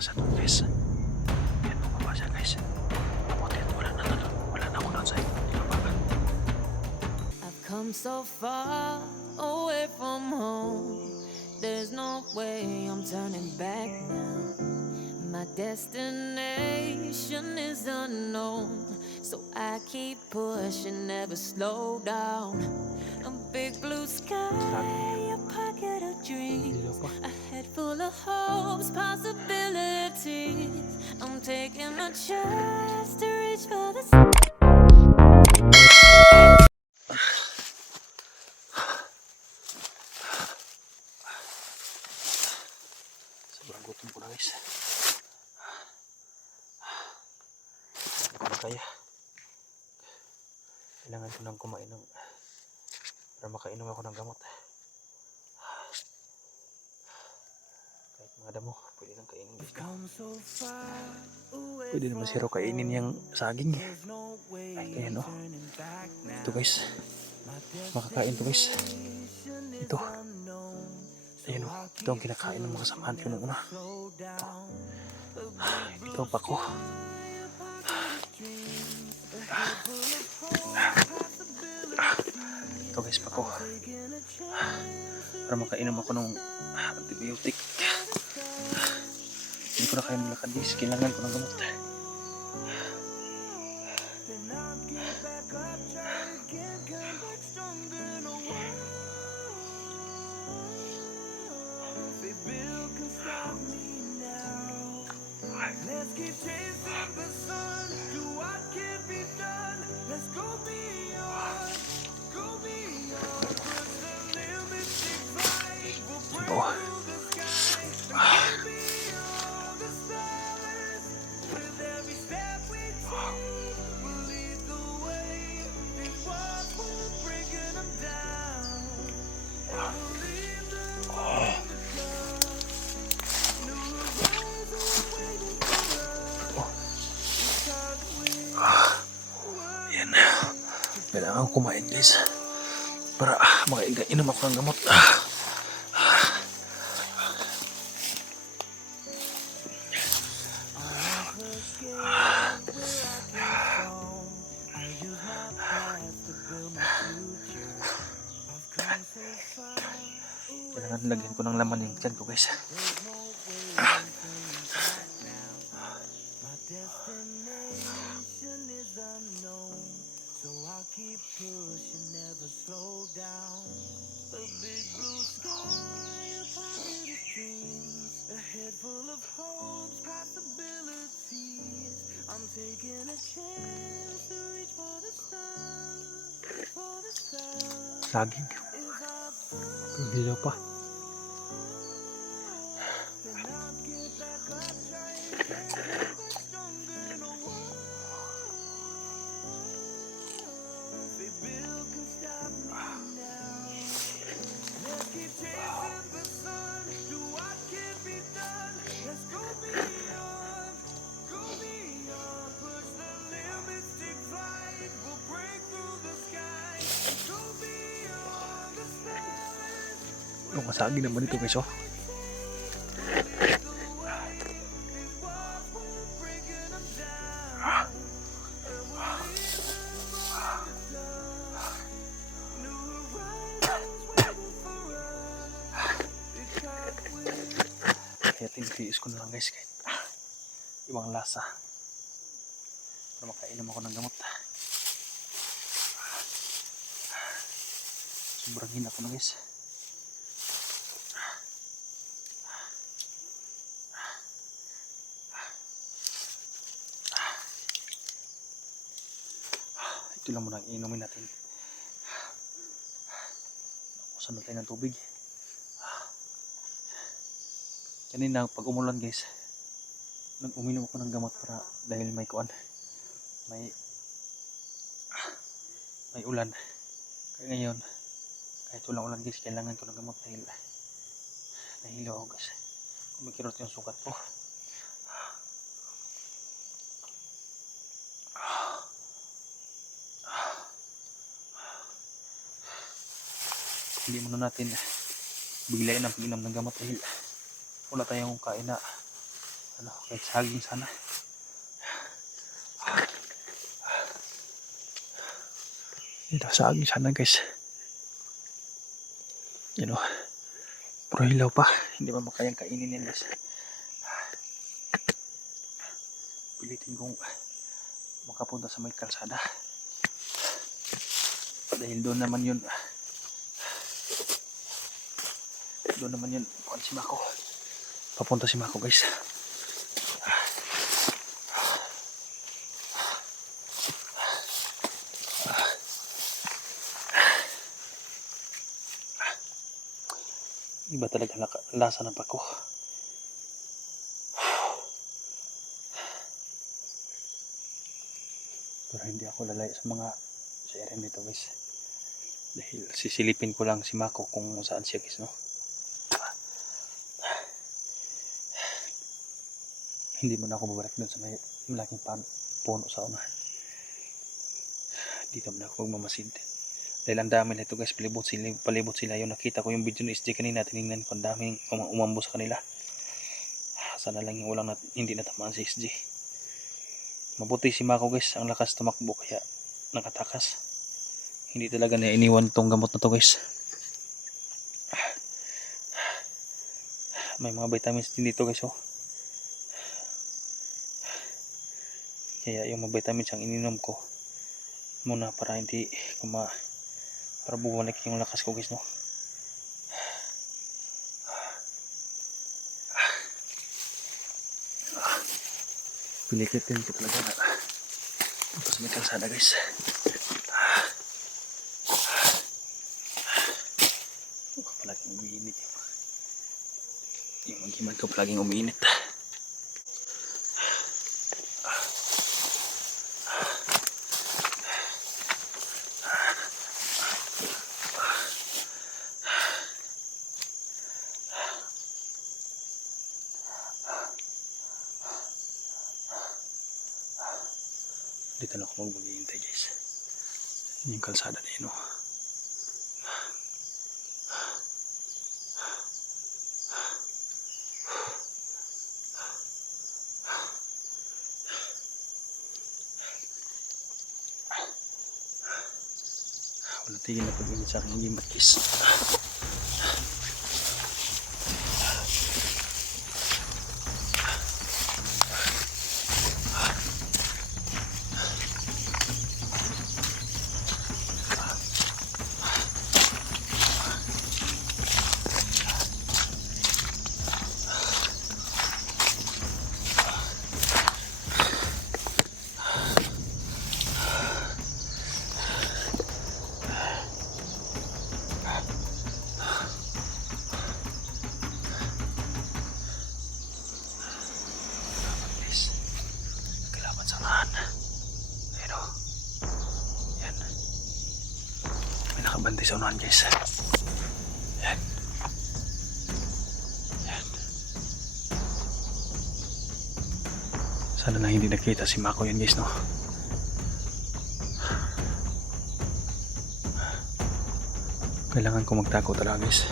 bumabasa doon guys. Yan bumabasa guys. Mabuti at wala na ako doon sa ilabagan. I've come so far away from home. There's no way I'm turning back now. My destination is unknown, so I keep pushing, never slow down. A big blue sky, a pocket of dreams, a head full of hopes, possibilities. I'm taking a chance to reach for the Sobrang gutom ko na guys. Hindi ko na kaya. Kailangan ko nang kumain ng para makainom ako ng gamot. Kahit mga damo, pwede nang kainin dito. Pwede naman si Ro kainin yung saging. Ay, kaya no. Ito guys. Makakain to guys. Ito. Ayun o. Ito ang kinakain ng mga samahan ko nung una. Ito pa ko. Ito guys pa ko. Para makainom ako ng antibiotic. Hindi ko na kaya maglakad guys. Kailangan ko ng gamot. Let's keep chasing the sun. Do what can be done. Let's go beyond. Go beyond. Push the limits, take flight. We'll break through the sky. Go beyond the stars. With every step we take, we'll lead the way. These walls won't breaking them down. And we'll leave them on the come. New horizons waiting for us. Yan. Kailangan ko kumain guys. Para makainom ako ng gamot. Kailangan lagyan ko ng laman yung tiyan ko guys. Keep pushing, never slow down. A big blue sky, a pocket of dreams, a head full of hopes, possibilities. I'm taking a chance to reach for the stars, for the stars. Saging. Hilaw pa. Then I'll get back up, try again, come back stronger than a wall. Bill can stop me now. Let's keep chasing the sun. Do what can be done. Let's go beyond. Go beyond. Push the limits, take flight. We'll break through the sky. Go beyond the stars. Yung masaging naman ito guys oh. These walls won't breaking them down. And we'll leave them on the new horizons waiting for us. Because we Kaya tinitiis ko na lang guys kahit ibang lasa. Para makainom ako ng gamot. Sobrang hina ko na guys. Ito lang muna ang inumin natin. Usan na tayo ng tubig. Kanina pag umulan guys, uminom ako ng gamot para dahil may kuan. May ulan. Kaya ngayon, kahit walang ulan guys, kailangan ko ng gamot dahil nahilo ako guys. Kumikirot yung sugat ko. Hindi muna natin biglayin ang pag-inom ng gamot dahil wala tayong kain na ano, kahit saging sana. Ito, saging sana guys. You know, puro hilaw pa. Hindi ba makayang kainin yan guys. Pilitin kong makapunta sa may kalsada. Dahil doon naman yun si Mako. Papunta si Mako guys. Iba talaga lasa ng pako. Pero hindi ako lalaya sa mga area nito guys. Dahil sisilipin ko lang si Mako kung saan siya guys, no. Hindi mo na ako babalik doon sa may malaking puno sa unahan. Dito mo na ako magmamasid. Dahil ang dami nito guys, palibot sila. Yung nakita ko yung video ni SJ kanina, tinignan ko ang daming umambo sa kanila. Sana lang yung hindi natamaan si SJ. Mabuti si Mako guys, ang lakas tumakbo kaya nakatakas. Hindi talaga na iniwan tong gamot na to guys. May mga vitamins din dito guys, oh. Kaya yung mga vitamins ang ininom ko muna para hindi para bumalik yung lakas ko guys, no. Pilitin ko talaga na punta sa may kalsada guys. Palaging umiinit yung mag-himad ko, palaging umiinit. Dito na ako maghihintay guys. Yung kalsada na yun, oh. Walang tigil na pag-init sa aking gimat guys. Nakabantay sa unahan guys. Yan. Yan. Sana lang hindi nakita si Mako yan guys, no. Kailangan ko magtago talaga guys.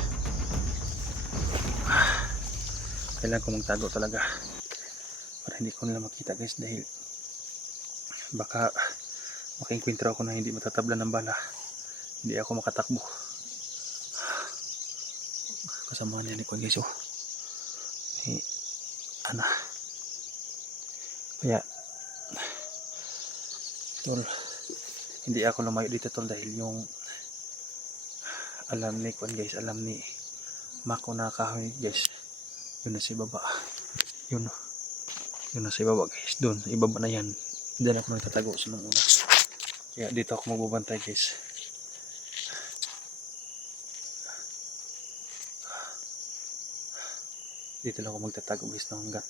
Kailangan ko magtago talaga para hindi ko nila makita guys, dahil baka makainkwentro ako na hindi matatablan ng bala. Hindi ako makatakbo. Kasama niya ni Kuya guys, oh. Ana. Kaya tol, hindi ako lumayo dito tol, dahil yung alam ni Kuya guys, alam ni Mako na kahoy guys. Yun na si baba. Yun na si baba guys. Doon, ibaba na yan. Diyan ako nagtatago sa nung una. Kaya dito ako magbabantay guys. Dito lang ako magtatago guys, no, hanggat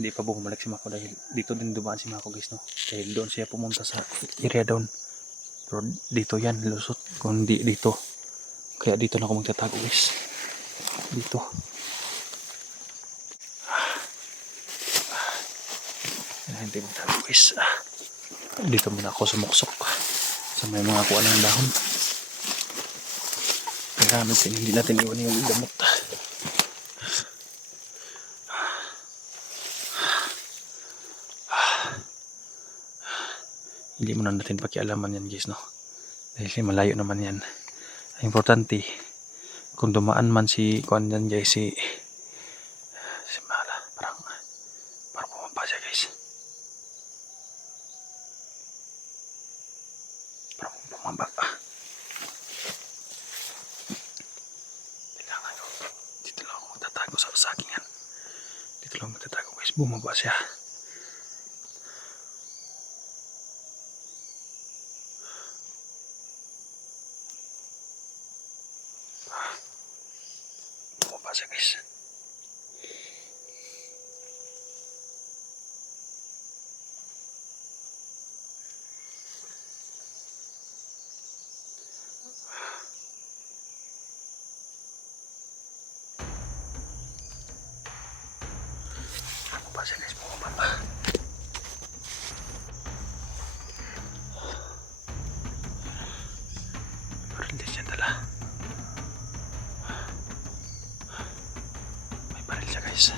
hindi pa bumalik si Mako, dahil dito din dumaan si Mako guys, no. Dahil doon siya pumunta sa area doon. Pero dito yan lusot, kung hindi dito. Kaya dito lang ako magtatago guys. Dito. Hindi magtago guys. Dito muna ako sumuksok sa may mga kuha ng dahon. Kaya hindi natin iwan yung damot. hindi mo na natin pakialaman yan guys, no? Dahil malayo naman yan. Ang importante, kung dumaan man si kuan yan guys, si Mala, parang bumaba siya guys. Parang bumaba. Kailangan ko, dito lang ako magtatago sa sagingan. Dito lang magtatago guys, bumaba siya. Bumaba siya guys. Bumaba siya guys, bumaba. Baril din siya dala. May baril siya guys.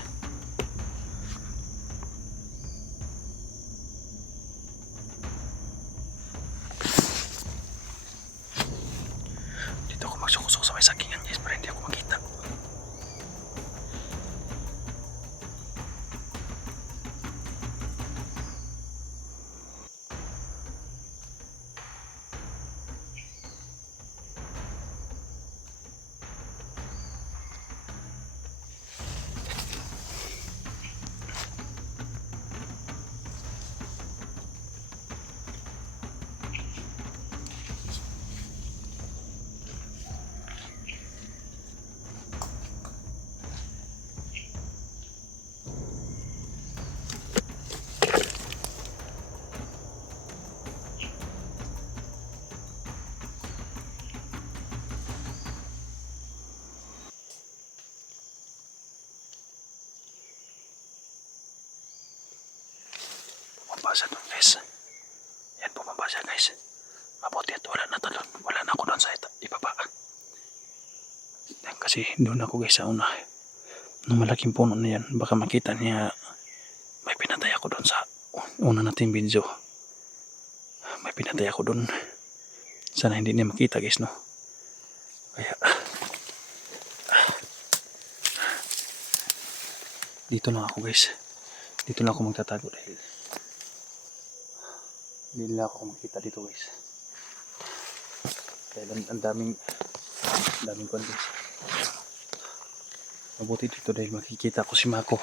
Dito ako magsukusok sa may sagingan guys para hindi ako makita. Bumaba siya doon guys. Yan, bumaba siya guys. Mabuti at wala na talon. Wala na ako doon sa ibaba. Yan, kasi doon ako guys sa una. Nung malaking puno na yan, baka makita niya may pinatay ako doon sa una nating video. May pinatay ako doon. Sana hindi niya makita guys, no? Kaya dito lang ako guys. Dito lang ako magtatago dahil hindi nila ako makita dito guys. Dahil ang daming kwan guys. Mabuti dito dahil makikita ko si Mako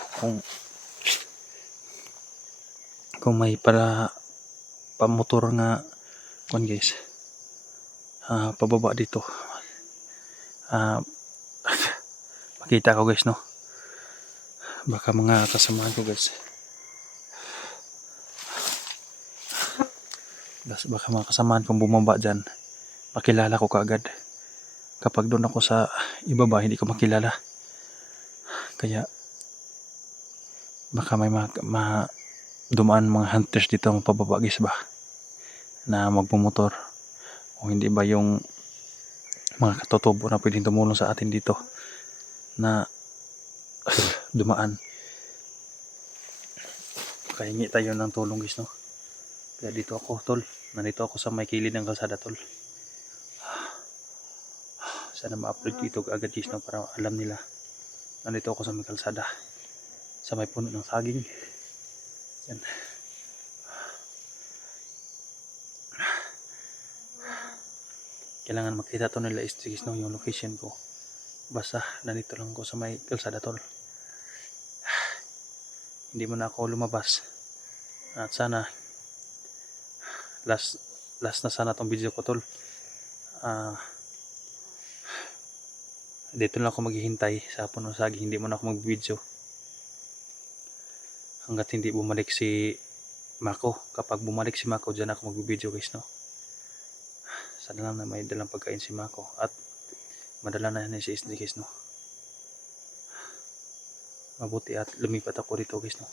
kung may para pamotor nga kwan guys. Pababa dito. Makita ko guys, no? Baka mga kasamaan ko guys. Baka mga kasamaan kong bumaba dyan, makilala ko kaagad. Kapag doon ako sa ibaba, hindi ko makilala. Kaya baka may dumaan mga hunters dito ang pababa guys ba, na magpumotor. O hindi ba yung mga katutubo na pwedeng tumulong sa atin dito na dumaan. Kahingi tayo ng tulong guys, no? Kaya dito ako tol. Nandito ako sa may kilid ng kalsada tol. Sana ma-upload dito agad guys, no? Para alam nila. Nandito ako sa may kalsada. Sa may puno ng saging. Yan. Kailangan makita to nila guys, no? Yung location ko. Basta nandito lang ako sa may kalsada tol. Hindi mo na ako lumabas. At sana last na sana tong video ko tol. Dito lang ako maghihintay sa puno ng saging. Hindi mo na ako mag-video hanggat hindi bumalik si Mako. Kapag bumalik si Mako, dyan ako mag-video guys, no? Sana lang na may dalang pagkain si Mako at madala na yan si SD guys, no? Mabuti at lumipat ako dito guys, no?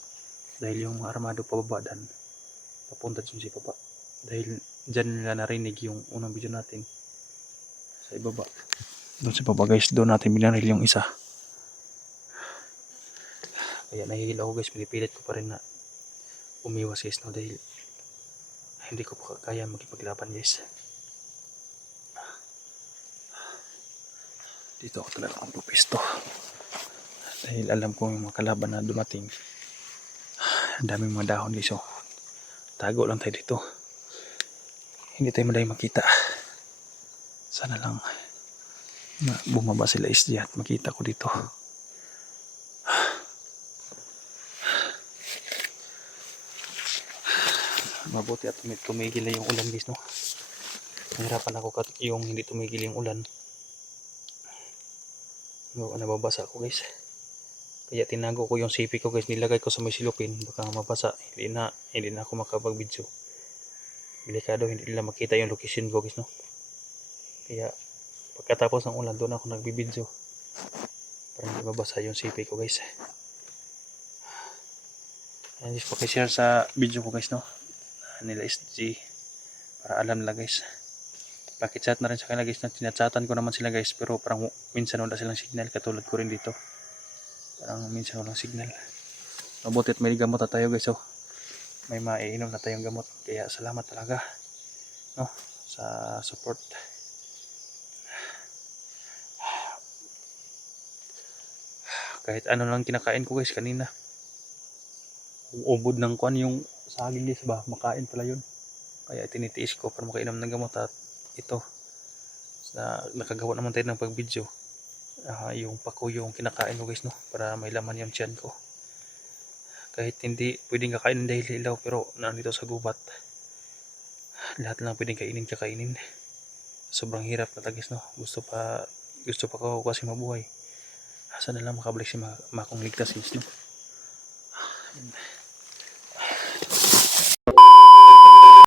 Dahil yung mga armado pababa dan papunta dyan si baba. Dahil dyan nila narinig yung unang video natin sa ibaba. Doon sa baba guys, doon natin binaril yung isa. Kaya nahihilo ako guys, pinipilit ko pa rin na umiwas guys, no? Dahil hindi ko pa kaya makipaglaban guys. Dito ako talaga magpupisto. Dahil alam ko yung mga kalaban na dumating. Ang daming mga dahon guys. So, tago lang tayo dito. Hindi tayo madaling makita. Sana lang bumaba sila isdi at makita ko dito. Mabuti at tumigil na yung ulan guys, no. Nahirapan ako yung hindi tumigil yung ulan. No, nababasa ako guys. Kaya tinago ko yung CP ko guys, nilagay ko sa may silupin, baka mabasa. Hindi na ako makapag-video. Delikado, hindi nila makita yung location ko guys, no. Kaya pagkatapos ng ulan, doon ako nagbibideo para hindi mabasa yung CP ko guys. Ayan guys, pakishare sa video ko guys, no, nila SG, para alam nila guys. Pakichat na rin sa kanila guys, na tinachatan ko naman sila guys, pero parang minsan wala silang signal, katulad ko rin dito, parang minsan walang signal. Mabuti at may gamot na tayo guys, oh. May maiinom na tayong gamot, kaya salamat talaga, no, sa support. Kahit ano lang kinakain ko guys kanina, ubod ng kuan yung saging guys ba, makain pala yun. Kaya tinitiis ko para makainom ng gamot. At ito, nakagawa naman tayo ng pag-video. Yung pako yung kinakain ko guys, no, para may laman yung tiyan ko. Kahit hindi pwedeng kakainin dahil ilaw, pero nandito sa gubat, lahat lang pwedeng kakainin. Sobrang hirap na guys, no. Gusto pa ko kasi mabuhay. Sana lang makabalik si makong ligtas guys, no.